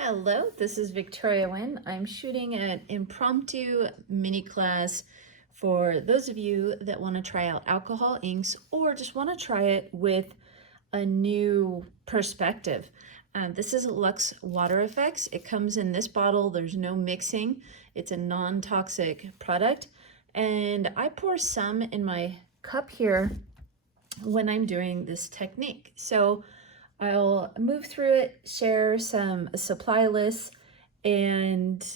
Hello, this is Victoria Wynn. I'm shooting an impromptu mini class for those of you that want to try out alcohol inks or just want to try it with a new perspective. This is LUXE WaterFX. It comes in this bottle. There's no mixing. It's a non-toxic product. And I pour some in my cup here when I'm doing this technique. So I'll move through it, share some supply lists, and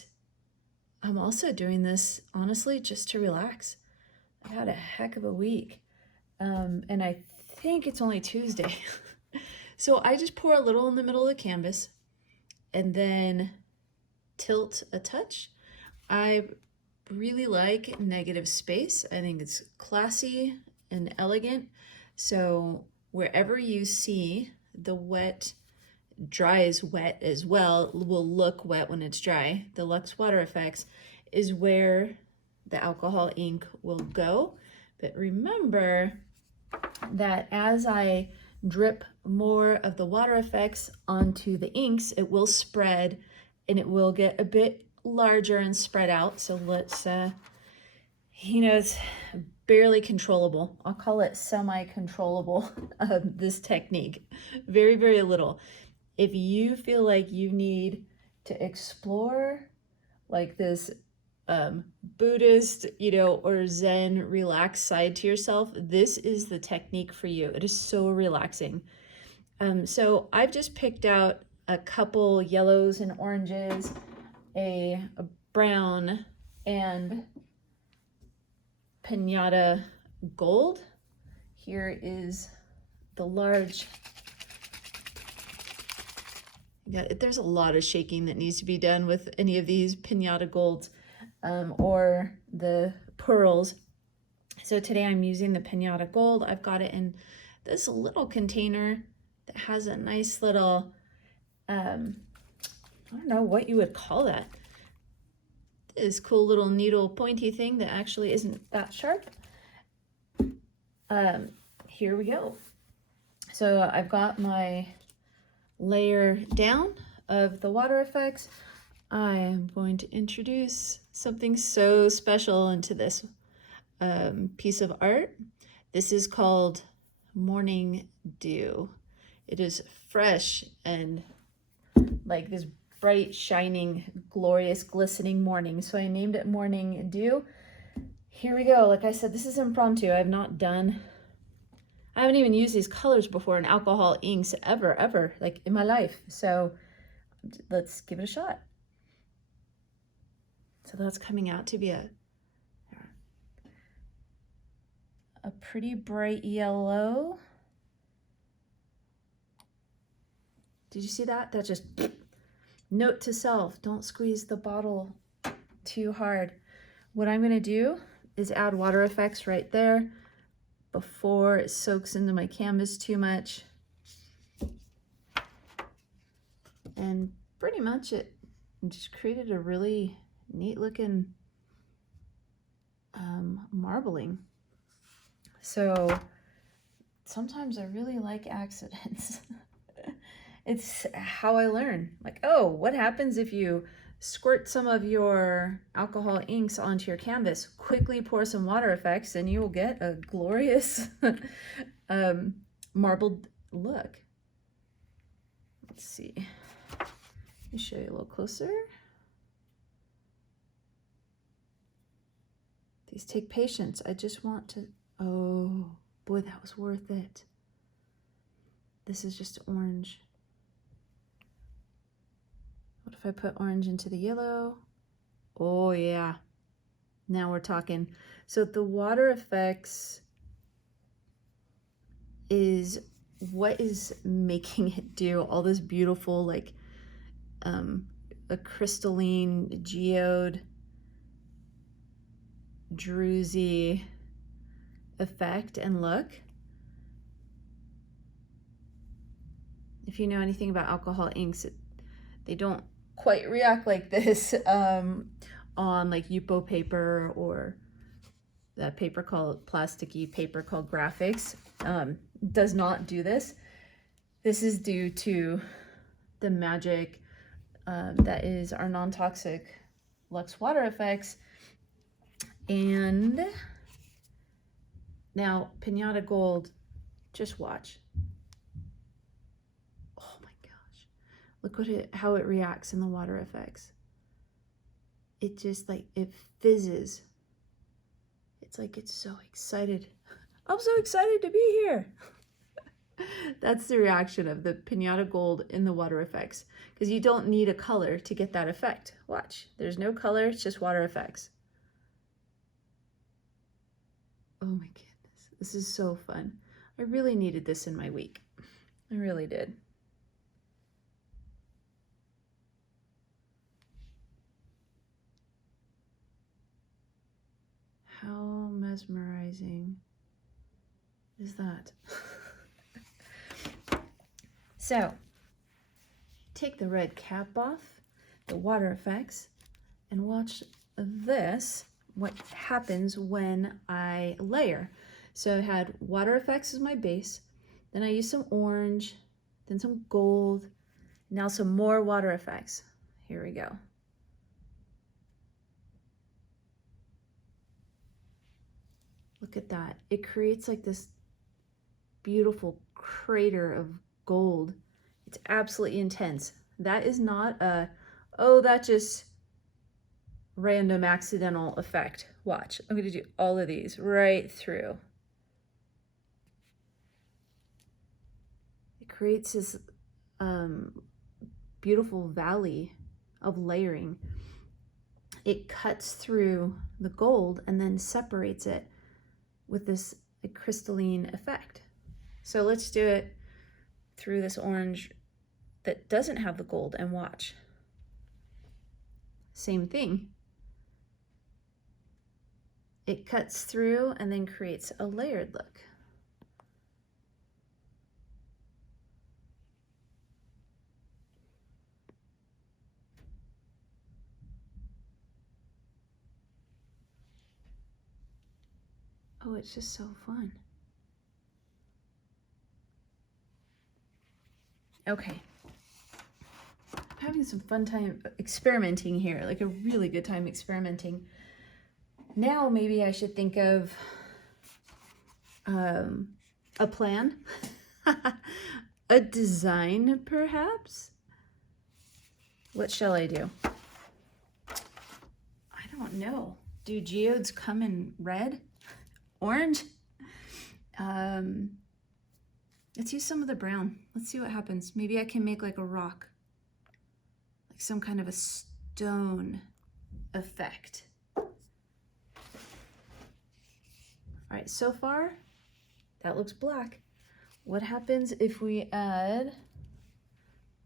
I'm also doing this honestly just to relax. I've had a heck of a week, and I think it's only Tuesday. So I just pour a little in the middle of the canvas and then tilt a touch. I really like negative space. I think it's classy and elegant. So wherever you see the wet, dry is wet as well, will look wet when it's dry. The LUXE WaterFX is where the alcohol ink will go. But remember that as I drip more of the water effects onto the inks, it will spread and it will get a bit larger and spread out. So let's, it's barely controllable. I'll call it semi-controllable, this technique. Very, very little. If you feel like you need to explore like this Buddhist, or Zen relaxed side to yourself, this is the technique for you. It is so relaxing. So I've just picked out a couple yellows and oranges, a brown, and Pinata Gold. Here is the large. There's a lot of shaking that needs to be done with any of these Pinata Golds or the pearls. So today I'm using the Pinata Gold. I've got it in this little container that has a nice little, I don't know what you would call that. This cool little needle pointy thing that actually isn't that sharp. Here we go. So I've got my layer down of the water effects. I am going to introduce something so special into this piece of art. This is called Morning Dew. It is fresh and like this bright, shining, glorious, glistening morning. So I named it Morning Dew. Here we go. Like I said, this is impromptu. I haven't even used these colors before in alcohol inks ever, like in my life. So let's give it a shot. So that's coming out to be a pretty bright yellow. Did you see that? That just, note to self, don't squeeze the bottle too hard. What I'm gonna do is add water effects right there before it soaks into my canvas too much. And pretty much it just created a really neat looking marbling. So sometimes I really like accidents. It's how I learn. Like, oh, what happens if you squirt some of your alcohol inks onto your canvas, quickly pour some water effects, and you will get a glorious marbled look. Let's see. Let me show you a little closer. These take patience. I just want to, oh boy, that was worth it. This is just orange. What if I put orange into the yellow? Oh yeah, now we're talking. So the water effects is what is making it do all this beautiful, like a crystalline, geode, druzy effect and look. If you know anything about alcohol inks, they don't quite react like this on like Yupo paper or that paper called plasticky paper called graphics. Does not do this. This is due to the magic that is our non-toxic LUXE WaterFX. And now Pinata Gold, just watch. Oh my gosh. Look how it reacts in the WaterFX. It just like, it fizzes. It's like it's so excited. I'm so excited to be here. That's the reaction of the Pinata Gold in the WaterFX, because you don't need a color to get that effect. Watch, there's no color, it's just WaterFX. Oh my goodness, this is so fun. I really needed this in my week. I really did. How mesmerizing is that? So, take the red cap off, the WaterFX, and watch this, what happens when I layer. So I had WaterFX as my base, then I used some orange, then some gold, now some more WaterFX. Here we go. Look at that. It creates like this beautiful crater of gold. It's absolutely intense. That is not a, oh, that just random accidental effect. Watch, I'm going to do all of these right through. It creates this beautiful valley of layering. It cuts through the gold and then separates it with this crystalline effect. So let's do it through this orange that doesn't have the gold and watch. Same thing. It cuts through and then creates a layered look. Oh, it's just so fun. Okay. I'm having some fun time experimenting here, like a really good time experimenting. Now maybe I should think of a plan, a design perhaps. What shall I do? I don't know. Do geodes come in red? Orange? Let's use some of the brown. Let's see what happens. Maybe I can make like a rock, like some kind of a stone effect. All right, so far that looks black. What happens if we add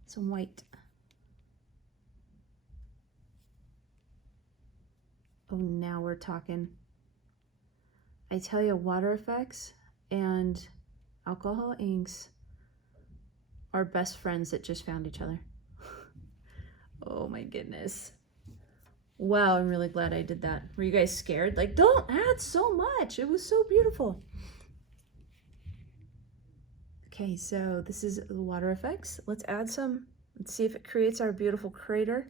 some white? Oh, now we're talking. I tell you, WaterFX and alcohol inks are best friends that just found each other. Oh my goodness. Wow, I'm really glad I did that. Were you guys scared? Like, don't add so much. It was so beautiful. Okay, so this is the WaterFX. Let's add some. Let's see if it creates our beautiful crater.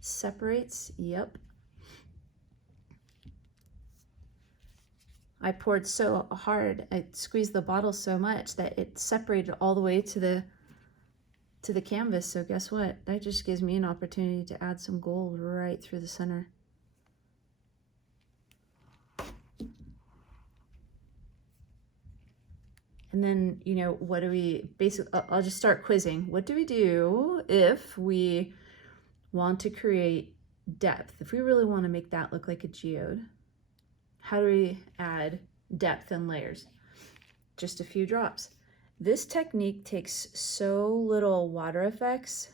Separates, yep. I poured so hard, I squeezed the bottle so much that it separated all the way to the canvas. So guess what? That just gives me an opportunity to add some gold right through the center. And then, you know, what do we basically, I'll just start quizzing. What do we do if we want to create depth? If we really want to make that look like a geode, how do we add depth and layers? Just a few drops. This technique takes so little WaterFX.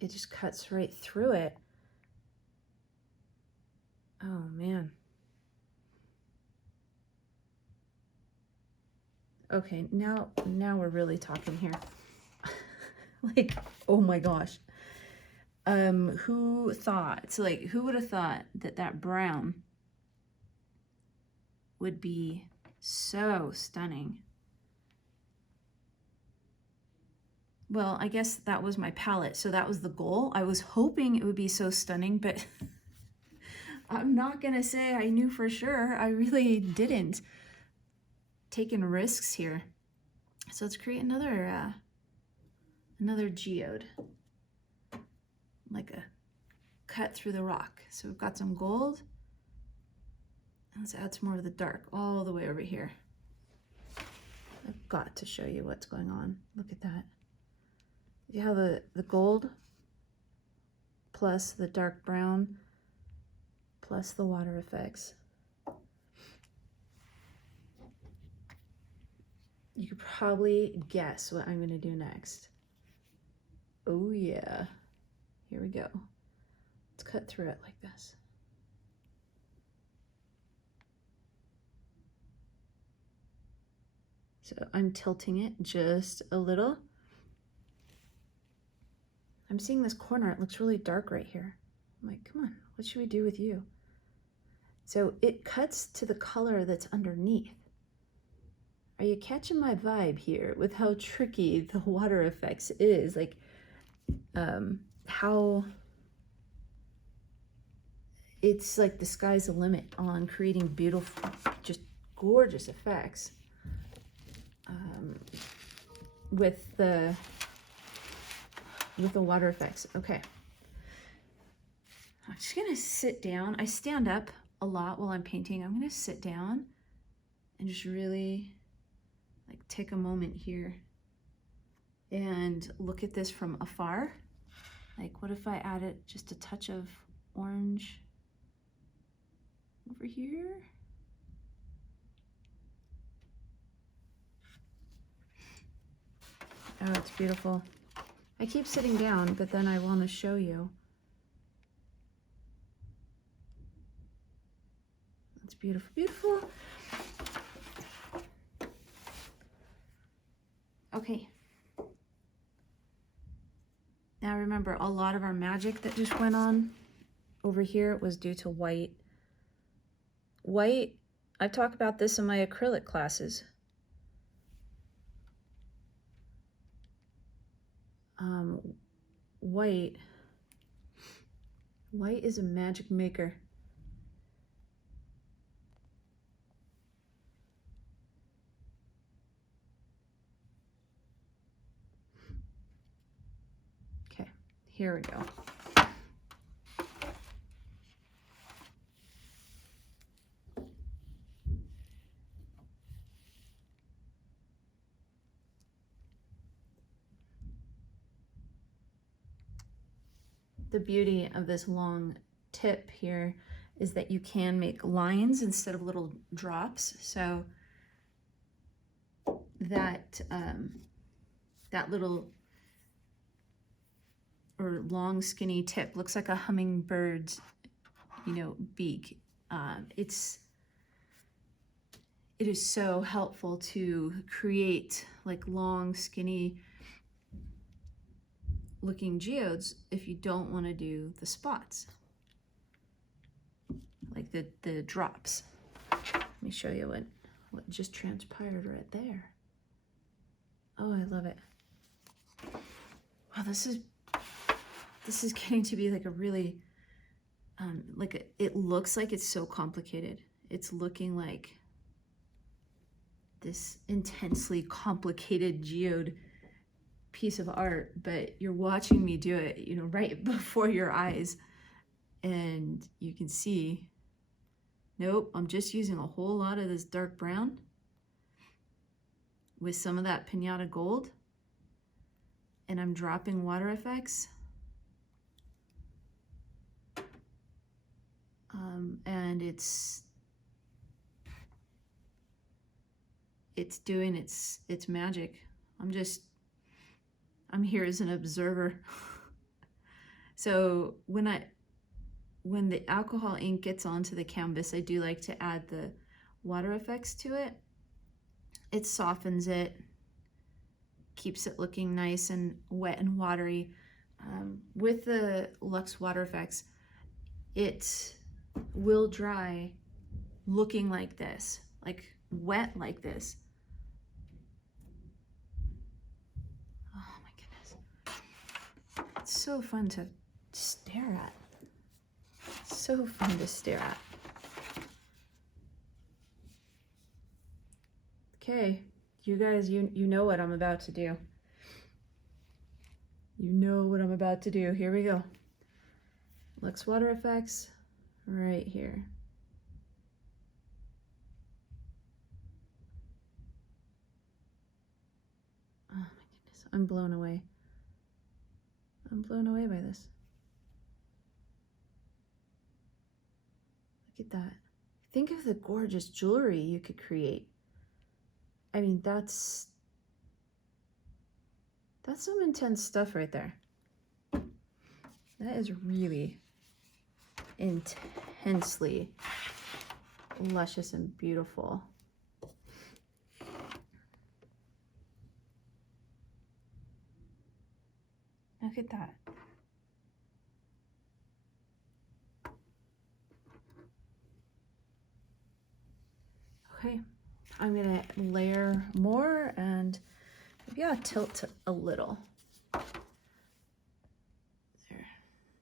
It just cuts right through it. Oh man. Okay, now we're really talking here. Like, oh my gosh. Who thought, so like, who would have thought that that brown would be so stunning? well, I guess that was my palette, so that was the goal. I was hoping it would be so stunning, but I'm not gonna say I knew for sure. I really didn't. Taking risks here. So let's create another geode, like a cut through the rock. So we've got some gold. Let's add some more of the dark all the way over here. I've got to show you what's going on. Look at that. You have the gold plus the dark brown plus the water effects. You could probably guess what I'm going to do next. Oh yeah, here we go. Let's cut through it like this. So I'm tilting it just a little. I'm seeing this corner, it looks really dark right here. I'm like, come on, what should we do with you? So it cuts to the color that's underneath. Are you catching my vibe here with how tricky the water effects is? Like, how it's like the sky's the limit on creating beautiful, just gorgeous effects with the water effects. Okay, I'm just gonna sit down. I stand up a lot while I'm painting. I'm gonna sit down and just really like take a moment here and look at this from afar. Like, what if I added just a touch of orange over here? Oh, it's beautiful. I keep sitting down, but then I want to show you. It's beautiful, beautiful. Okay. Now remember, a lot of our magic that just went on over here was due to white. White, I've talked about this in my acrylic classes. White is a magic maker. Okay, here we go. The beauty of this long tip here is that you can make lines instead of little drops. So that that little or long skinny tip looks like a hummingbird's, you know, beak. It is so helpful to create like long skinny looking geodes if you don't want to do the spots, like the drops. Let me show you what just transpired right there. Oh, I love it. Wow, this is getting to be like a really it looks like it's so complicated. It's looking like this intensely complicated geode piece of art, but you're watching me do it, you know, right before your eyes, and you can see, nope, I'm just using a whole lot of this dark brown with some of that pinata gold, and I'm dropping water effects, and it's doing its magic. I'm here as an observer. So when the alcohol ink gets onto the canvas, I do like to add the water effects to it. It softens it, keeps it looking nice and wet and watery. With the LUXE WaterFX, it will dry looking like this, like wet like this. Oh my goodness. It's so fun to stare at. So fun to stare at. Okay, you guys, you know what I'm about to do. You know what I'm about to do. Here we go. LUXE WaterFX right here. Oh my goodness, I'm blown away. I'm blown away by this. Look at that. Think of the gorgeous jewelry you could create. I mean, that's some intense stuff right there. That is really intensely luscious and beautiful. Look at that. Okay, I'm gonna layer more and maybe I'll tilt a little. There.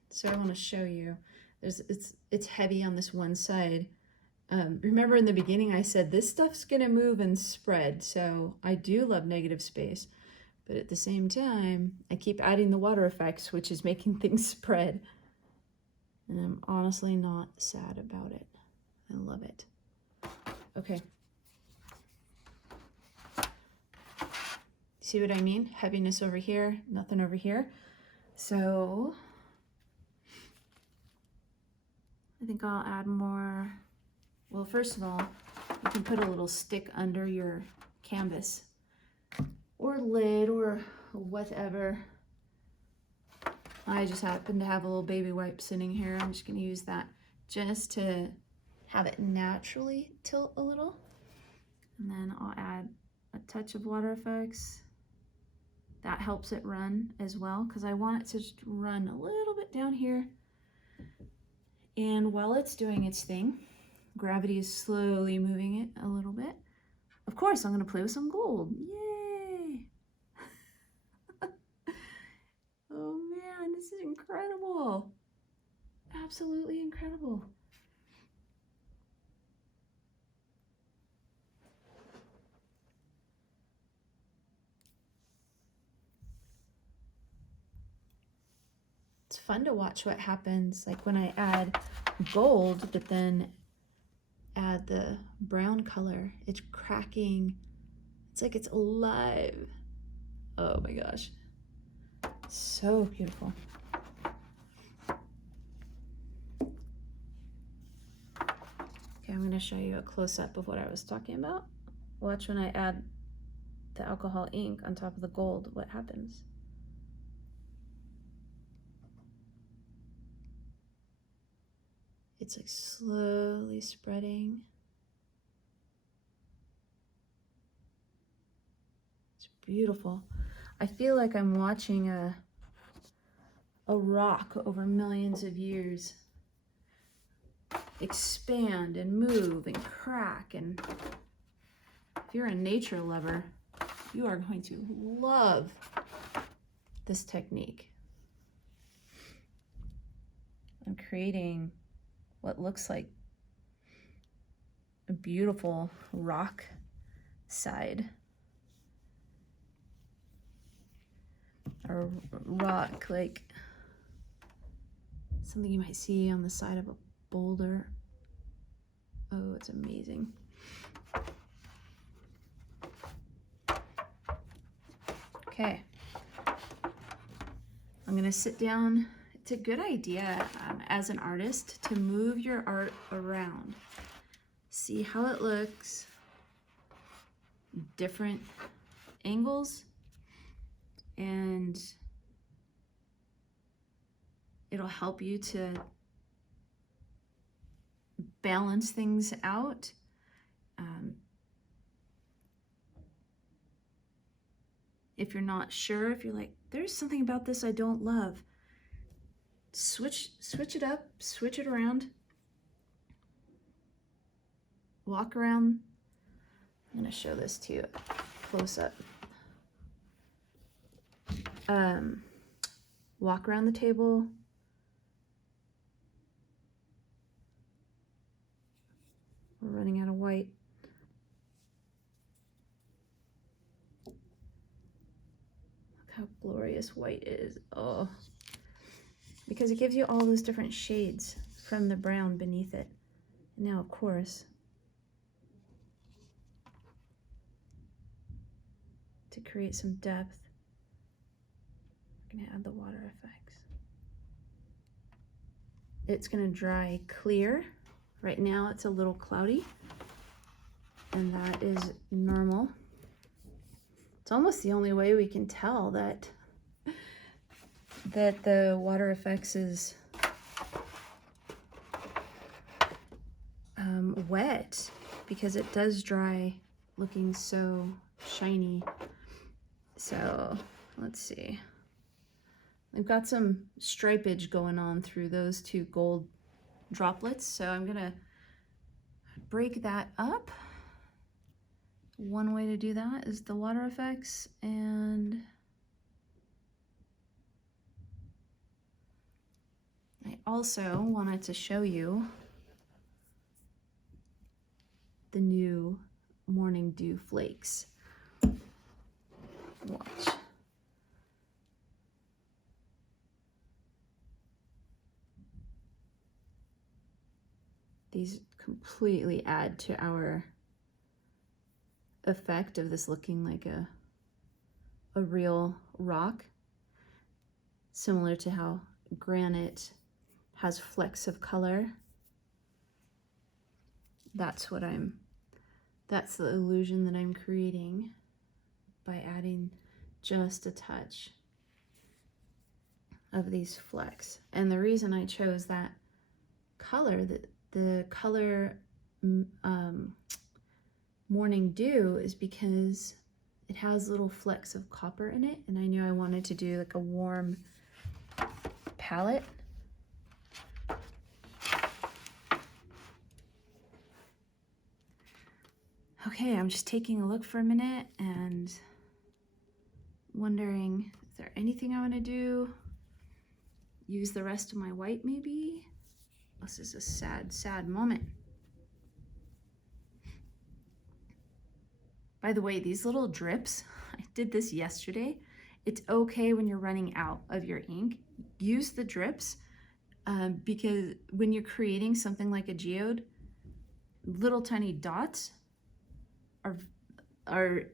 So I want to show you. It's heavy on this one side. Remember in the beginning I said this stuff's gonna move and spread, so I do love negative space, but at the same time I keep adding the water effects, which is making things spread, and I'm honestly not sad about it. I love it. Okay. See what I mean? Heaviness over here, nothing over here. So I think I'll add more. Well, first of all, you can put a little stick under your canvas or lid or whatever. I just happen to have a little baby wipe sitting here. I'm just gonna use that just to have it naturally tilt a little. And then I'll add a touch of water effects. That helps it run as well, because I want it to just run a little bit down here. And while it's doing its thing, gravity is slowly moving it a little bit. Of course, I'm gonna play with some gold. Yay! Oh man, this is incredible. Absolutely incredible. It's fun to watch what happens, like when I add gold, but then add the brown color. It's cracking. It's like it's alive. Oh my gosh. So beautiful. Okay, I'm going to show you a close-up of what I was talking about. Watch when I add the alcohol ink on top of the gold, what happens. It's like slowly spreading. It's beautiful. I feel like I'm watching a rock over millions of years expand and move and crack. And if you're a nature lover, you are going to love this technique. I'm creating what looks like a beautiful rock side. Or rock, like something you might see on the side of a boulder. Oh, it's amazing. Okay, I'm gonna sit down. It's a good idea as an artist to move your art around. See how it looks, different angles, and it'll help you to balance things out. If you're not sure, if you're like, there's something about this I don't love, switch it up, switch it around, walk around. I'm gonna show this to you close up. walk around the table. We're running out of white. Look how glorious white is. Oh, because it gives you all those different shades from the brown beneath it. And now, of course, to create some depth, I'm gonna add the WaterFX. It's gonna dry clear. Right now it's a little cloudy, and that is normal. It's almost the only way we can tell that the WaterFX is wet, because it does dry looking so shiny. So let's see. I've got some stripage going on through those two gold droplets, so I'm gonna break that up. One way to do that is the WaterFX, and I also wanted to show you the new Morning Dew Flakes. Watch. These completely add to our effect of this looking like a real rock, similar to how granite has flecks of color. That's the illusion that I'm creating by adding just a touch of these flecks. And the reason I chose that color, the color Morning Dew, is because it has little flecks of copper in it, and I knew I wanted to do like a warm palette. Okay, I'm just taking a look for a minute and wondering, is there anything I want to do? Use the rest of my white maybe? This is a sad, sad moment. By the way, these little drips, I did this yesterday. It's okay when you're running out of your ink. Use the drips because when you're creating something like a geode, little tiny dots are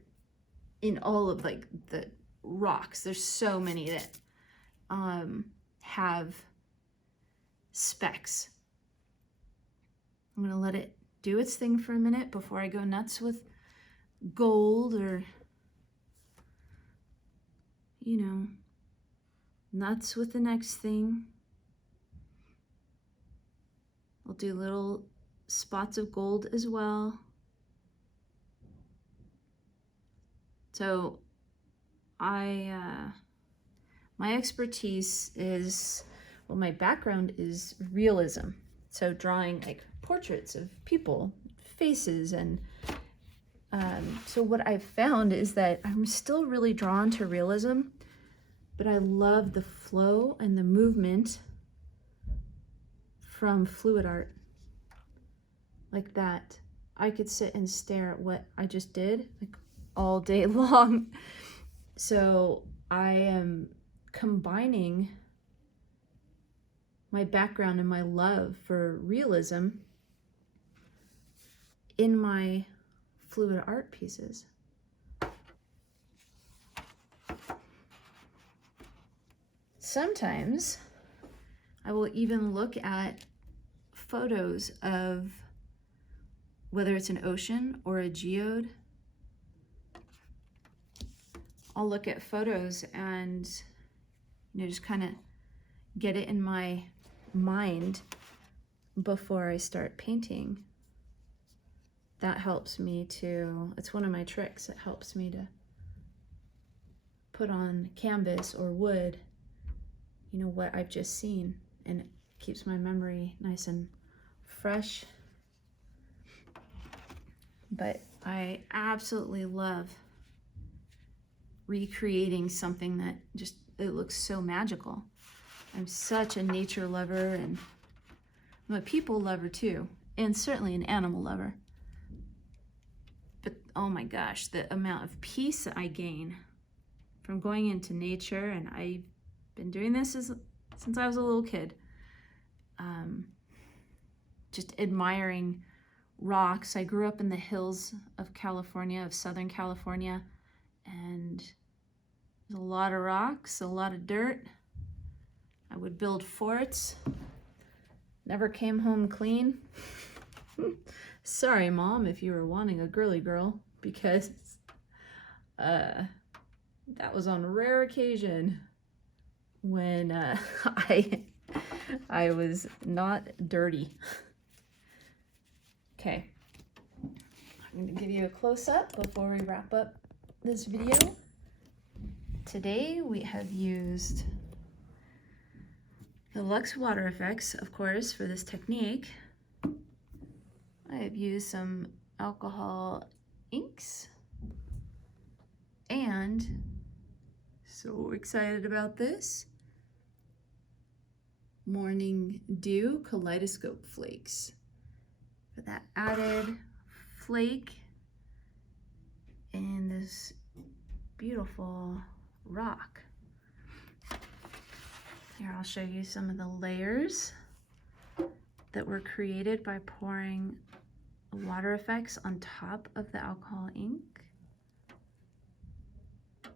in all of like the rocks. There's so many that have specks. I'm gonna let it do its thing for a minute before I go nuts with gold, or, you know, nuts with the next thing. I'll do little spots of gold as well. So my expertise is, well, my background is realism. So drawing like portraits of people, faces, and so what I've found is that I'm still really drawn to realism, but I love the flow and the movement from fluid art like that. I could sit and stare at what I just did like all day long. So I am combining my background and my love for realism in my fluid art pieces. Sometimes I will even look at photos of whether it's an ocean or a geode. I'll look at photos and, you know, just kind of get it in my mind before I start painting. That helps me to, it's one of my tricks. It helps me to put on canvas or wood, you know, what I've just seen, and it keeps my memory nice and fresh. But I absolutely love recreating something that just, it looks so magical. I'm such a nature lover, and I'm a people lover too, and certainly an animal lover. But oh my gosh, the amount of peace that I gain from going into nature, and I've been doing this since I was a little kid. Just admiring rocks. I grew up in the hills of California, of Southern California, and there's a lot of rocks, a lot of dirt. I would build forts. Never came home clean. Sorry, Mom, if you were wanting a girly girl, because that was on a rare occasion when I was not dirty. Okay, I'm going to give you a close-up before we wrap up this video. Today we have used the LUXE WaterFX, of course, for this technique. I have used some alcohol inks, and so excited about this, Morning Dew Kaleidoscope Flakes. For that added flake in this beautiful rock. Here, I'll show you some of the layers that were created by pouring water effects on top of the alcohol ink. Let's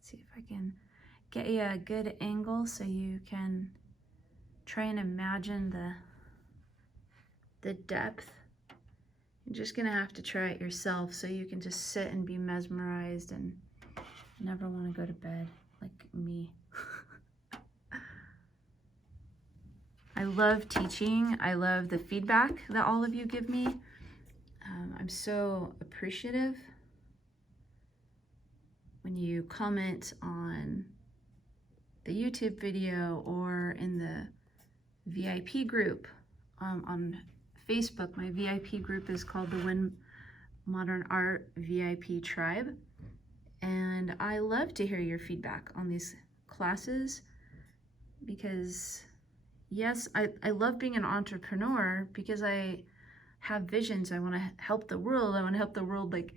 see if I can get you a good angle so you can try and imagine the depth. You're just gonna have to try it yourself so you can just sit and be mesmerized and never want to go to bed like me. I love teaching. I love the feedback that all of you give me. I'm so appreciative when you comment on the YouTube video or in the VIP group on Facebook. My VIP group is called the Wynn Modern Art VIP Tribe, and I love to hear your feedback on these classes because yes, I love being an entrepreneur because I have visions. I want to help the world. I want to help the world like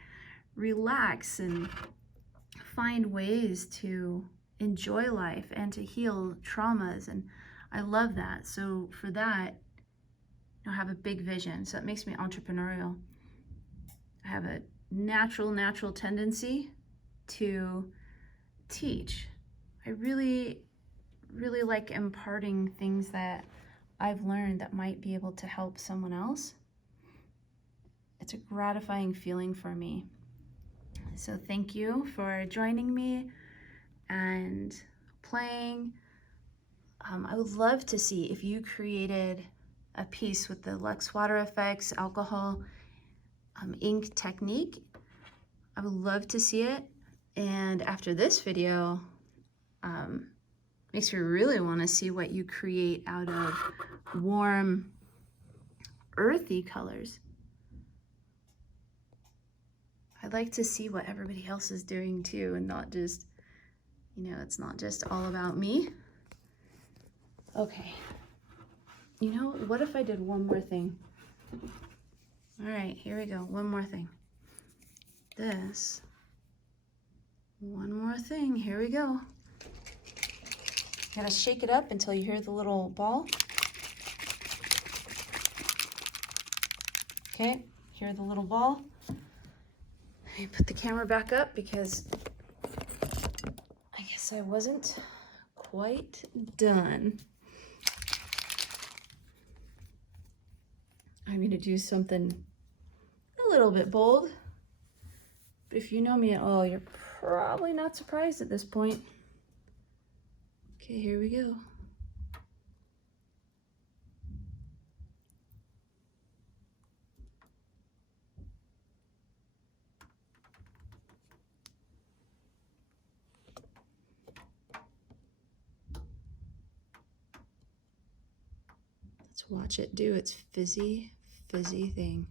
relax and find ways to enjoy life and to heal traumas, and I love that. So for that, I have a big vision, so it makes me entrepreneurial. I have a natural tendency to teach. I really like imparting things that I've learned that might be able to help someone else. It's a gratifying feeling for me. So thank you for joining me and playing. I would love to see if you created a piece with the LUXE WaterFX alcohol ink technique. I would love to see it. And after this video, makes me really want to see what you create out of warm, earthy colors. I'd like to see what everybody else is doing too, and not just, you know, it's not just all about me. Okay. You know, what if I did one more thing? All right, here we go. One more thing. This. One more thing. Here we go. Gotta shake it up until you hear the little ball. Okay, hear the little ball. Let me put the camera back up because I guess I wasn't quite done. I'm gonna do something a little bit bold, but if you know me at all, you're probably not surprised at this point. Okay, here we go. Let's watch it do its fizzy thing.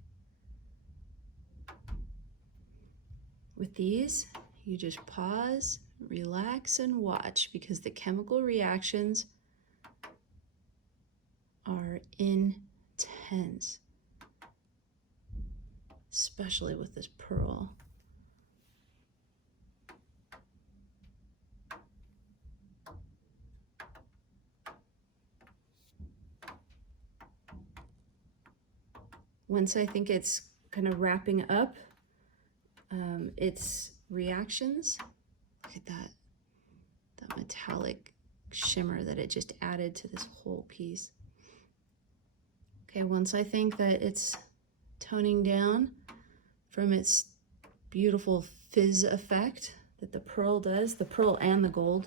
With these, You just pause, relax, and watch, because the chemical reactions are intense, especially with this pearl. Once I think it's kind of wrapping up its reactions, look at that metallic shimmer that it just added to this whole piece. Okay, once I think that it's toning down from its beautiful fizz effect that the pearl does, the pearl and the gold,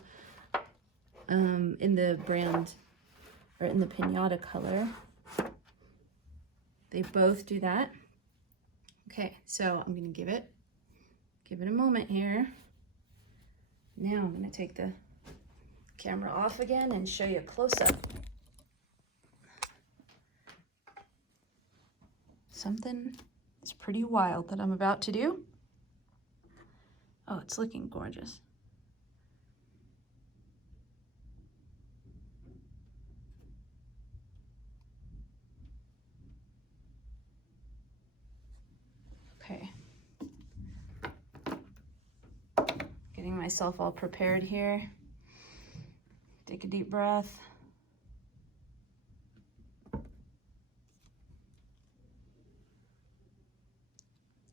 in the brand, or in the Pinata color, they both do that. Okay, so I'm gonna give it a moment here. Now I'm gonna take the camera off again and show you a close-up. Something is pretty wild that I'm about to do. Oh, it's looking gorgeous. Okay. Getting myself all prepared here. Take a deep breath.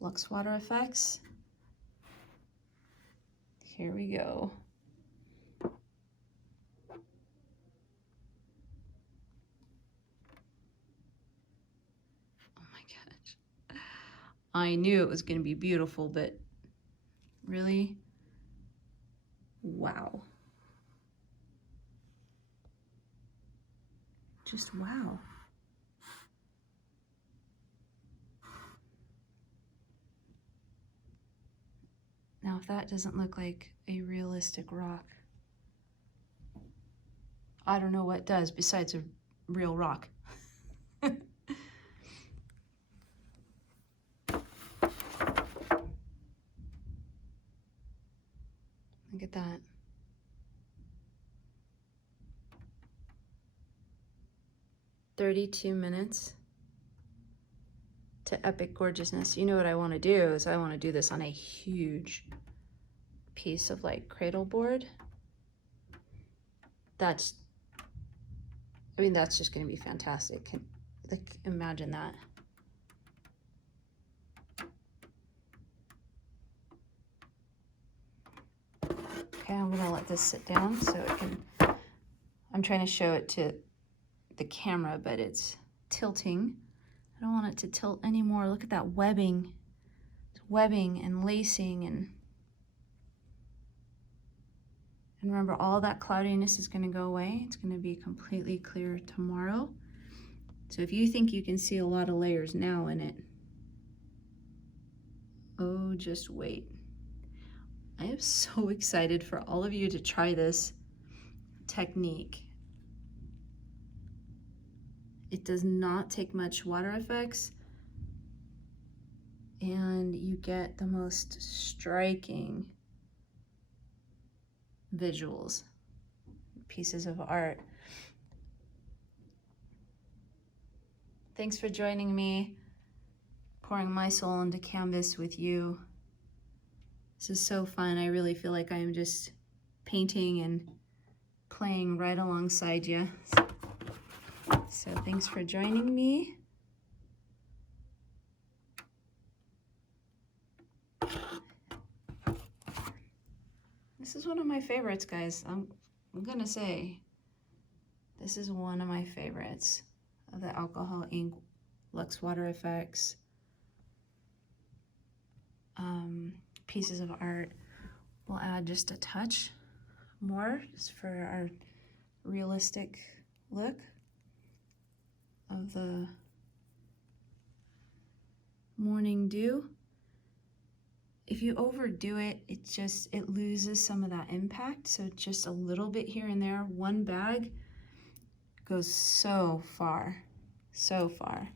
LUXE WaterFX. Here we go. Oh my gosh. I knew it was going to be beautiful, but really, wow. Just wow. Now, if that doesn't look like a realistic rock, I don't know what does besides a real rock. Look at that. "32 minutes to epic gorgeousness." You know what I want to do is I want to do this on a huge piece of like cradle board. That's just going to be fantastic. Like, imagine that. Okay, I'm gonna let this sit down so it can, I'm trying to show it to the camera, but it's tilting. I don't want it to tilt anymore. Look at that webbing. It's webbing and lacing, and remember, all that cloudiness is gonna go away. It's gonna be completely clear tomorrow. So if you think you can see a lot of layers now in it, oh, just wait. I am so excited for all of you to try this technique. It does not take much water effects, and you get the most striking visuals, pieces of art. Thanks for joining me, pouring my soul into canvas with you. This is so fun. I really feel like I'm just painting and playing right alongside you. So thanks for joining me. This is one of my favorites, guys. I'm gonna say this is one of my favorites of the alcohol ink LUXE WaterFX pieces of art. We'll add just a touch more just for our realistic look of the morning dew. If you overdo it, it loses some of that impact. So just a little bit here and there. One bag goes so far, so far.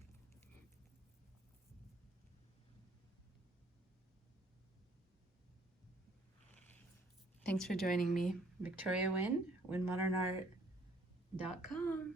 Thanks for joining me. Victoria Wynn, WynnModernArt.com.